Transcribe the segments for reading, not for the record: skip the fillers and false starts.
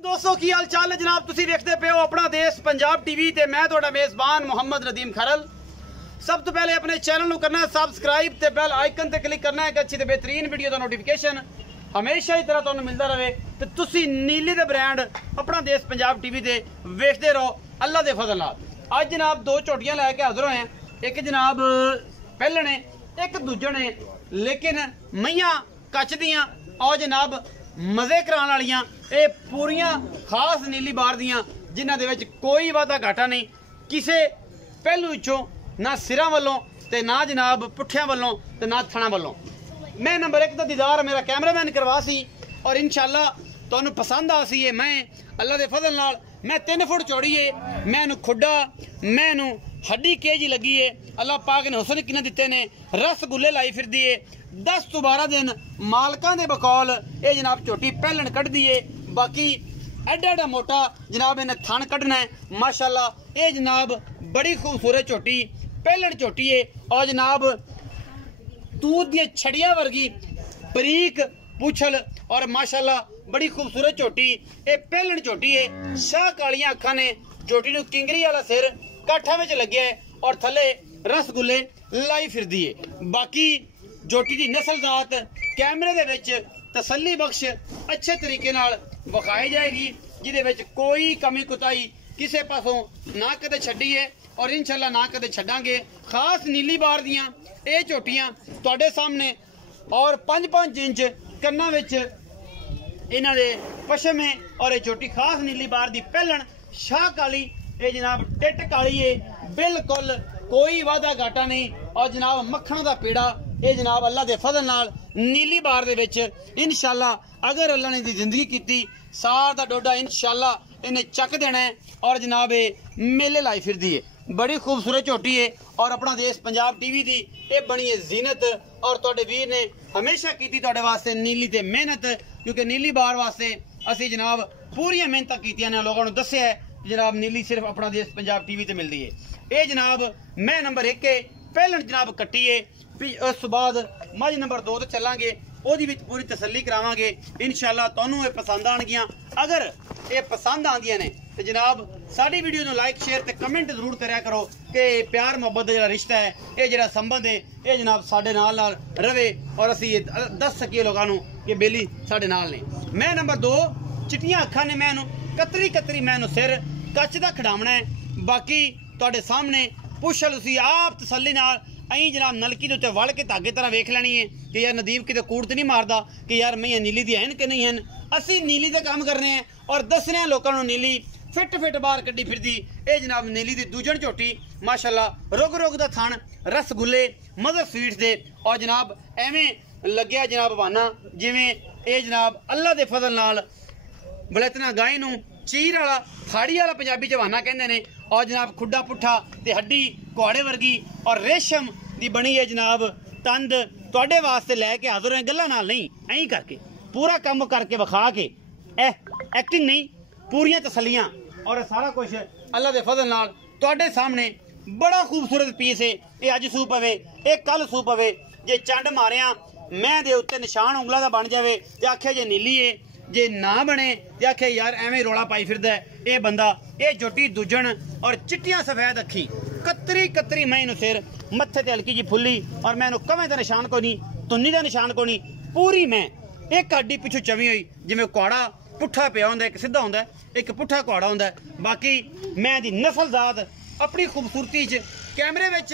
दोस्तों की हाल चाल है जनाब। तुसी देखते पे हो अपना देश पंजाब टीवी ते मैं तुहाडा मेज़बान मोहम्मद नदीम खरल। सब तो पहले अपने चैनल को करना है सबसक्राइब ते बेल आइकन ते क्लिक करना है कि अच्छी ते बेहतरीन वीडियो का नोटिफिकेशन हमेशा ही तरह तुहानू मिलता रहे। तो तुसी नीली दे ब्रांड अपना देश पंजाब टीवी ते वेखते रहो अल्लाह दे फजल नाल। अज जनाब दो झोटियां लैके हाजिर होए हैं। एक जनाब पहले ने एक दूजे ने, लेकिन मईयां कच दियां और जनाब मजे कराने वालियां ये पूरियां खास नीली बार दियां जिन्हां दे विच कोई वादा घाटा नहीं किसी पहलू विचों, ना सिरां वल्लों ते ना जनाब पुठियां वल्लों ते ना थणा वल्लों। मैं नंबर 1 का दीदार मेरा कैमरामैन करवा सी और इंशाअल्लाह तुहानू पसंद आ सी। मैं अल्लाह दे फजल नाल मैं 3 फुट चौड़ी है, मैनू खुड्डा मैनू हड्डी केजी लगी है। अल्लाह पाक ने हुसन किन्ने दिते ने, रसगुल्ले लाई फिरदी है। 10 तो 12 दिन मालकां दे बकौल ये जनाब झोटी पहलन कढ़दी है। बाकी एडा एडा मोटा जनाब इन्हें थन कढ़ना है माशाअल्लाह। ये जनाब बड़ी खूबसूरत झोटी पहलन झोटी है और जनाब दूध दी छड़ियां वर्गी बरीक पूछल और माशाअल्लाह बड़ी खूबसूरत झोटी। ये पहलन झोटी है। शाह कालियां अखां ने, झोटी नू किंगरी वाला सिर काठा विच लग्या है और थले रसगुल्ले लाई फिरदी है। बाकी झोटी की नस्ल जात कैमरे दे विच तसल्ली बख्श अच्छे तरीके नाल विखाई जाएगी, जिहदे विच कोई कमी कुताही किसी पासों ना कदे छड्डी है और इंशाअल्लाह ना कदे छड्डांगे। खास नीली बार दियां ये झोटियां तुहाडे सामने और 5-5 इंच कन्ना विच इन्हां दे पशम है और ये झोटी खास नीली बार दी पहलन शाह काली ये जनाब टिट काली है। बिल्कुल कोई वादा घाटा नहीं और जनाब मक्खन दा पेड़ा ये जनाब अल्लाह दे फजल नाल नीली बार दे विच इंशाअल्लाह अगर अल्लाह ने दी जिंदगी कीती सार दा डोडा इंशाअल्लाह इन्हें चक देना है और जनाब ये मेले लाई फिरदी है। बड़ी खूबसूरत झोटी है और अपना देश पंजाब टीवी दी ये बनी है जीनत और तुहाडे वीर ने हमेशा कीती तुहाडे वास्ते नीली ते मेहनत, क्योंकि नीली बार वास्ते असी जनाब पूरी मेहनत कीतियां ने, लोगों ने दस्सिया है जनाब नीली सिर्फ अपना देश पंजाब टीवी ते मिलती है। ये जनाब मैं नंबर 1 है पहलन जनाब कट्टी है। उस बाद मज नंबर 2 तो चलांगे ओदी विच पूरी तसल्ली करावांगे इंशाअल्लाह। तुहानू ये पसंद आणगियां, अगर ये पसंद आंदियां ने तो जनाब साडी वीडियो नू लाइक शेयर ते कमेंट जरूर करया करो कि प्यार मोहब्बत दा जिहड़ा रिश्ता है ये जिहड़ा संबंध है ये जनाब साडे नाल रवे और असीं ये दस सकीए लोगां नू कि बेली साडे नाल ने। मैं नंबर 2 चिट्टियां अखां ने, मैनू कतरी कतरी मैनू सिर कच दा खड़ावना है। बाकी तुहाडे सामने पुछल उसी आप तसल्ली नाल अं जनाब नलकी के उत्ते वल के धागे तरह वेख लैनी है कि यार नदीम किते कूड़ तो नहीं मारदा कि यार मैं नीली दी हैन कि नहीं हैन। असी नीली का काम करने हैं और दसने लोगों को नीली फिट फिट बाहर कड्डी फिरदी। ये जनाब नीली दी दूजन झोटी माशाअल्लाह रोग रोग दा थन रसगुल्ले मदर स्वीट्स दे और जनाब एवें लग्या जनाब वाना जिवें ये जनाब अल्लाह दे फजल नाल बलैतना गाय नू चीर वाला फाड़ी वाला पंजाबी जवाना कहते हैं और जनाब खुड्डा पुट्ठा ते हड्डी कुआड़े वर्गी और रेशम दी बनी है जनाब तंद तुहाडे वास्ते लैके हाजिर है। गल्लां नाल नहीं ऐं करके पूरा काम करके विखा के एक्टिंग नहीं पूरियां तसलियां और सारा कुछ अल्लाह दे फजल नाल तुहाडे सामने बड़ा खूबसूरत पीस है। ये अज सूप पवे ये कल सूप पवे, जे चंड मारिया मैं दे उत्ते निशान उंगला दा बन जावे ते आखे जे नीली है, जे ना बने ते आखे यार एवें रोला पाई फिरदा है ये बंदा। ये झोटी दूजन और चिट्टियां सफेद अखी कतरी कतरी मैं सिर मत्थे ते हल्की जी फुल्ली और मैं कवें दा निशान को नहीं तुन्नी दा निशान को नहीं, पूरी मैं एक हड्डी पिछू चवी हुई जिवें कुआड़ा पुट्ठा पिया होंदा, एक सीधा होंदा एक पुट्ठा कुआड़ा होंदा। बाकी मैं दी नस्ल जात अपनी खूबसूरती च कैमरे विच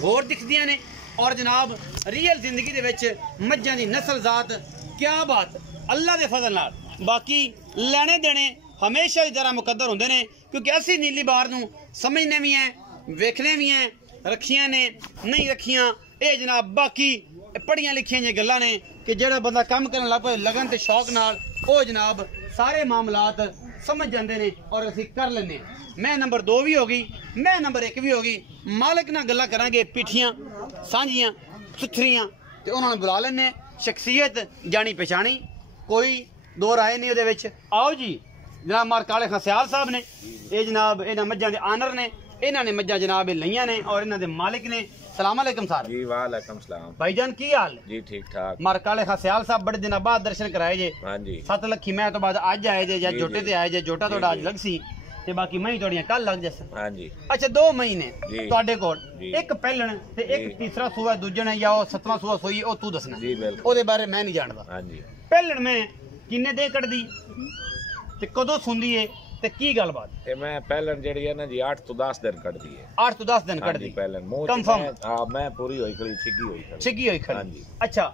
होर दिखदियां ने और जनाब रियल जिंदगी दे विच मज्जां दी नस्ल जात क्या बात अल्लाह दे फजल नाल। बाकी लेने देने हमेशा ही जरा मुकद्दर होंदे ने, क्योंकि असी नीली बार नू समझने भी हैं वेखने भी हैं, रखियां ने नहीं रखियां ये जनाब बाकी पढ़ियां लिखियां जी गल्लां ने कि जेड़ा बंदा काम करन लग पे लगन ते शौक नाल ओ जनाब सारे मामलात समझ जाते हैं और असी कर लें। मैं नंबर 2 भी होगी, मैं नंबर 1 भी होगी। मालिक नाल गल्लां करांगे पिठियां सांझियां सुथरियां ते उन्होंने बुला लेने, शख्सियत जानी पहचानी कोई दो राय नहीं उहदे। आओ जी जनाब मार काले खसियाल साहब ने ये जनाब इन्हां मज्जां दे आनर ने, इन्हां ने मज्जां जनाब लईयां ने और इन्हां दे मालिक ने सलाम अलैकुम सर। जी वालेकुम सलाम। भाईजान की हाल है? जी ठीक ठाक। मार काले खसियाल साहब बड़े दिन बाद दर्शन कराए जे। हाँ जी। 7 लखी मैं तो बाद अज आए जे, या जी, जोटे जी। ते आए जे, जोटा जी, थोड़ा जी। अज लग सी ते बाकी मई थोड़ियां कल लग जैसे। हाँ जी। अच्छा 2 महीने जी। ਤੁਹਾਡੇ ਕੋਲ जी। ਇੱਕ ਪਹਿਲਣ ਤੇ ਇੱਕ जी। ਤੀਸਰਾ ਸੂਆ ਦੂਜਣਾ ਜਾਂ ਉਹ 7ਵਾਂ ਸੂਆ ਸੋਈ ਉਹ ਤੂੰ ਦੱਸਣਾ। जी बिल्कुल। ਉਹਦੇ ਬਾਰੇ ਮੈਂ ਨਹੀਂ ਜਾਣਦਾ। हाँ जी। ਪਹਿਲਣ ਮੈਂ ਕਿੰਨੇ ਦੇ ਕੱਢਦੀ ਤੇ ਕਦੋਂ ਸੁੰਦੀ ਏ ਤੇ ਕੀ ਗੱਲਬਾਤ? ते मैं पहलन जेड़ी है ना जी 8 तो 10 दिन कट दी है। 8 ਤੋਂ 10 ਦਿਨ हाँ जी ਕੱਢਦੀ पहलन मुंह Confirm? हाँ मैं पूरी होई खड़ी छिगी होई खड़ी। ਛਿੱਗੀ ਹੋਈ हाँ ਖੜੀ। जी। ਅੱਛਾ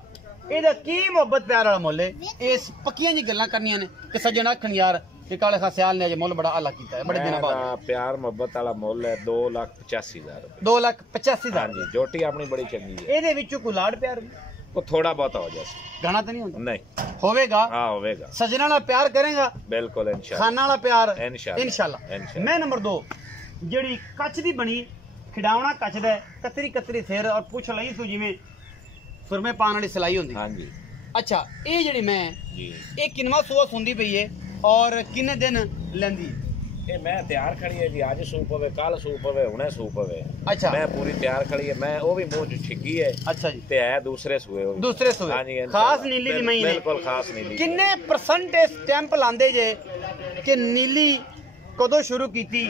ਇਹਦਾ ਕੀ ਮੁਹੱਬਤ ਪਿਆਰ ਵਾਲਾ ਮੁੱਲ ਹੈ? ਇਸ ਪੱਕੀਆਂ ਜੀ ਗੱਲਾਂ ਕਰਨੀਆਂ ਨੇ ਕਿ ਸੱਜਣ ਆਖਣ ਯਾਰ ਕਿ ਕਾਲੇ ਖਸਿਆਲ ਨੇ ਅਜੇ ਮੁੱਲ ਬੜਾ ਆਲਾ ਕੀਤਾ ਹੈ ਬੜੇ ਦਿਨਾਂ ਬਾਅਦ। मेरा प्यार मोहब्बत वाला मुल है 2,85,000 रुपए। 2,85,000। हाँ जी जोटी अपनी बड़ी चंगी है। ਇਹਦੇ ਵਿੱਚੋਂ ਕੋਈ ਲਾੜ ਪਿਆਰ ਵੀ? वो थोड़ा बहुत हो जाए। ਗਾਣਾ ਤਾਂ ਨਹੀਂ ਹੁੰਦਾ? नहीं। ਹੋਵੇਗਾ। हाँ होवेगा ਸੱਜਣਾ ਨਾਲ ਪਿਆਰ ਕਰੇਗਾ, बिल्कुल इंशाल्लाह। ਖਾਨਾ ਵਾਲਾ ਪਿਆਰ इंशाल्लाह। ਇਨਸ਼ਾਅੱਲਾ। इंशाल्लाह। ਮੈਂ ਨੰਬਰ 2 ਜਿਹੜੀ ਕੱਚ ਦੀ ਬਣੀ ਖਿਡਾਉਣਾ ਕੱਚ ਦਾ ਹੈ, ਕਤਰੀ ਕਤਰੀ ਸਿਰ ਔਰ ਪੁੱਛ ਲਈ ਸੂ ਜਿਵੇਂ ਸੁਰਮੇ ਪਾਣ ਵਾਲੀ ਸਿਲਾਈ ਹੁੰਦੀ। हाँ जी। ਅੱਛਾ ਇਹ ਜਿਹੜੀ ਮੈਂ जी ਇਹ ਕਿੰਨਵਾ ਸੂਆ ਸੁੰਦੀ ਪਈ ਹੈ ਔਰ ਕਿੰਨੇ ਦਿਨ ਲੈਂਦੀ ਹੈ? ये मैं तैयार खड़ी है जी आज सूप होवे कल सूप होवे हुणे सूप होवे। अच्छा। मैं पूरी तैयार खड़ी है मैं वो भी मुंह च छिगी है ਅੱਛਾ ਜੀ। ते है दूसरे सूए वो भी। ਦੂਸਰੇ ਸੂਏ हाँ जी ਖਾਸ ਨੀਲੀ ਦੀ ਮਈ ਨੇ बिल्कुल खास नीली। ਕਿੰਨੇ ਪਰਸੈਂਟ ਸਟੈਂਪ ਲਾਉਂਦੇ ਜੇ ਕਿ ਨੀਲੀ ਕਦੋਂ ਸ਼ੁਰੂ ਕੀਤੀ,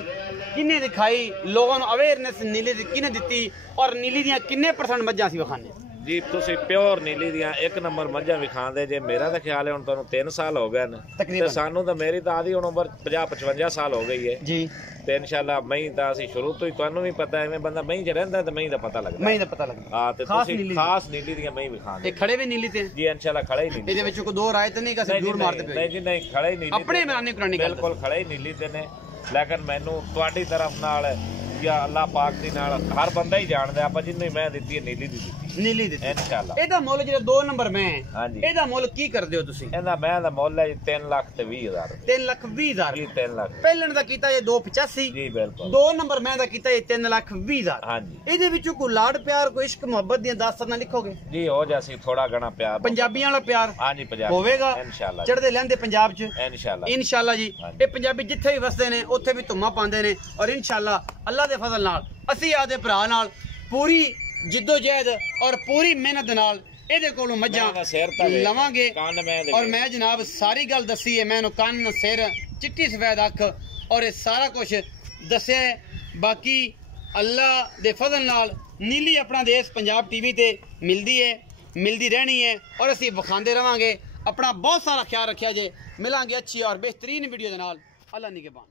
ਕਿੰਨੇ ਦਿਖਾਈ, ਲੋਕਾਂ ਨੂੰ ਅਵੇਅਰਨੈਸ ਨੀਲੀ ਦੀ ਕਿਹਨੇ ਦਿੱਤੀ ਔਰ ਨੀਲੀ ਦੀਆਂ ਕਿੰਨੇ ਪਰਸੈਂਟ ਮੱਝਾਂ ਸੀ ਵਿਖਾਣੇ? जी तुसी प्योर नीली दियां एक नंबर मज्जां विखांदे जे मेरा तो ख्याल है हुण तुहानू 3 साल हो गए न तकरीबन। ते सानू तो मेरी तो आधी हुण उम्र 50-55 साल हो गई है ਜੀ ते इंशाल्लाह मई दा ਅਸੀਂ शुरू ਤੋਂ ਹੀ ਤੁਹਾਨੂੰ ਵੀ ਪਤਾ ਐਵੇਂ ਬੰਦਾ ਮਈ ਚ ਰਹਿੰਦਾ ਤੇ ਮਈ ਦਾ ਪਤਾ ਲੱਗਦਾ। ਮਈ ਦਾ ਪਤਾ ਲੱਗਦਾ। ਹਾਂ ਤੇ ਖਾਸ ਤੁਸੀਂ ਨੀਲੀ ਖਾਸ ਨੀਲੀ ਦੀਆਂ ਮਈ ਵਿਖਾਂਦੇ ਇਹ ਖੜੇ ਵੀ ਨੀਲੀ ਤੇ ਜੀ ਇੰਸ਼ਾਅੱਲਾ ਖੜੇ ਹੀ ਨੀਲੀ। ਇਹਦੇ ਵਿੱਚ ਕੋਈ ਦੋ ਰਾਏ ਤੇ ਨਹੀਂ ਕਿ ਅਸੀਂ ਜੂੜ ਮਾਰਦੇ ਪਏ? ਨਹੀਂ ਜੀ ਨਹੀਂ ਖੜੇ ਹੀ ਨੀਲੀ ਆਪਣੇ ਤੇ- ਮੈਰਾਨੀ ਕੁਰਾਨੀ ਗੱਲ ਬਿਲਕੁਲ ਖੜੇ ਹੀ ਨੀਲੀ ਤੇ ਨੇ ਲੇਕਿਨ ਮੈਨੂੰ ਤੁਹਾਡੀ ਤਰਫ ਨਾਲ ਜਾਂ ਅੱਲਾਹ ਪਾਕ ਦੀ ਨਾਲ ਹਰ ਬੰਦਾ ਹੀ ਜਾਣਦਾ ਆਪਾਂ ਜਿੰਨੂੰ ਮੈਂ ਦਿੱਤੀ ਹੈ ਨੀਲੀ ਦੀ ਦਿੱਤੀ ਨੀਲੀ ਦਿੱਤੀ। ਇਨਸ਼ਾਅੱਲਾ। ਇਹਦਾ ਮੁੱਲ ਜਿਹੜਾ 2 ਨੰਬਰ ਮੈਂ ਹਾਂਜੀ। ਇਹਦਾ ਮੁੱਲ ਕੀ ਕਰਦੇ ਹੋ ਤੁਸੀਂ? ਇਹਦਾ ਮੈਂ ਦਾ ਮੁੱਲ ਹੈ ਜੀ 3,20,000 3,20,000। ਜੀ 3 ਲੱਖ। ਪਹਿਲਣ ਦਾ ਕੀਤਾ ਜੇ 2,85। ਜੀ ਬਿਲਕੁਲ। 2 ਨੰਬਰ ਮੈਂ ਦਾ ਕੀਤਾ ਜੇ 3,20,000। ਹਾਂਜੀ ਇਹਦੇ ਵਿੱਚੋਂ ਕੋਈ ਲਾੜ ਪਿਆਰ, ਕੋਈ ਇਸ਼ਕ ਮੁਹੱਬਤ ਦੀਆਂ 10 ਸਨਾਂ ਲਿਖੋਗੇ? ਜੀ ਹੋ ਜਾਸੀ ਥੋੜਾ ਘਣਾ ਪਿਆਰ ਪੰਜਾਬੀਆਂ ਵਾਲਾ ਪਿਆਰ ਹਾਂਜੀ ਪੰਜਾਬ ਹੋਵੇਗਾ ਇਨਸ਼ਾਅੱਲਾ ਚੜਦੇ ਲੈਂਦੇ ਪੰਜਾਬ 'ਚ ਇਨਸ਼ਾਅੱਲਾ ਇਨਸ਼ਾਅੱਲਾ ਜੀ। ਹਾਂਜੀ। ਇਹ ਪੰਜਾਬੀ ਜਿੱਥੇ ਵੀ ਵਸਦੇ ਨੇ ਉੱਥੇ ਵੀ ਧੁੰਮਾਂ ਪਾਉਂਦੇ ਨੇ ਔਰ ਇਨਸ਼ਾਅੱਲਾ ਅੱਲਾ ਦੇ ਫਜ਼ਲ ਨਾਲ ਅਸੀਂ ਆਦੇ ਭਰਾ ਨਾਲ ਪੂਰੀ ਜਿੱਦੋ ਜਹਿਦ ਔਰ ਪੂਰੀ ਮਿਹਨਤ ਨਾਲ ਇਹਦੇ ਕੋਲੋਂ ਮੱਝਾਂ ਸਿਰ ਤਾਂ ਲਵਾਂਗੇ। ਕੰਨ ਮੈਂ ਦੇ ਔਰ ਮੈਂ ਜਨਾਬ ਸਾਰੀ ਗੱਲ ਦੱਸੀ ਹੈ, ਮੈਨੂੰ ਕੰਨ ਸਿਰ ਚਿੱਟੀ ਸਫੈਦ ਅੱਖ ਔਰ ਇਹ ਸਾਰਾ ਕੁਝ ਦੱਸਿਆ ਹੈ। ਬਾਕੀ ਅੱਲਾ ਦੇ ਫਜ਼ਲ ਨਾਲ ਨੀਲੀ ਆਪਣਾ ਦੇਸ਼ ਪੰਜਾਬ ਟੀਵੀ ਤੇ ਮਿਲਦੀ ਹੈ, ਮਿਲਦੀ ਰਹਿਣੀ ਹੈ ਔਰ ਅਸੀਂ ਵਿਖਾਉਂਦੇ ਰਵਾਂਗੇ। ਆਪਣਾ ਬਹੁਤ ਸਾਰਾ ਖਿਆਲ ਰੱਖਿਆ ਜੇ। ਮਿਲਾਂਗੇ ਅੱਛੀ ਔਰ ਬਿਹਤਰੀਨ ਵੀਡੀਓ ਦੇ ਨਾਲ। ਅੱਲਾ ਨਿਗਹਿਬਾਨ।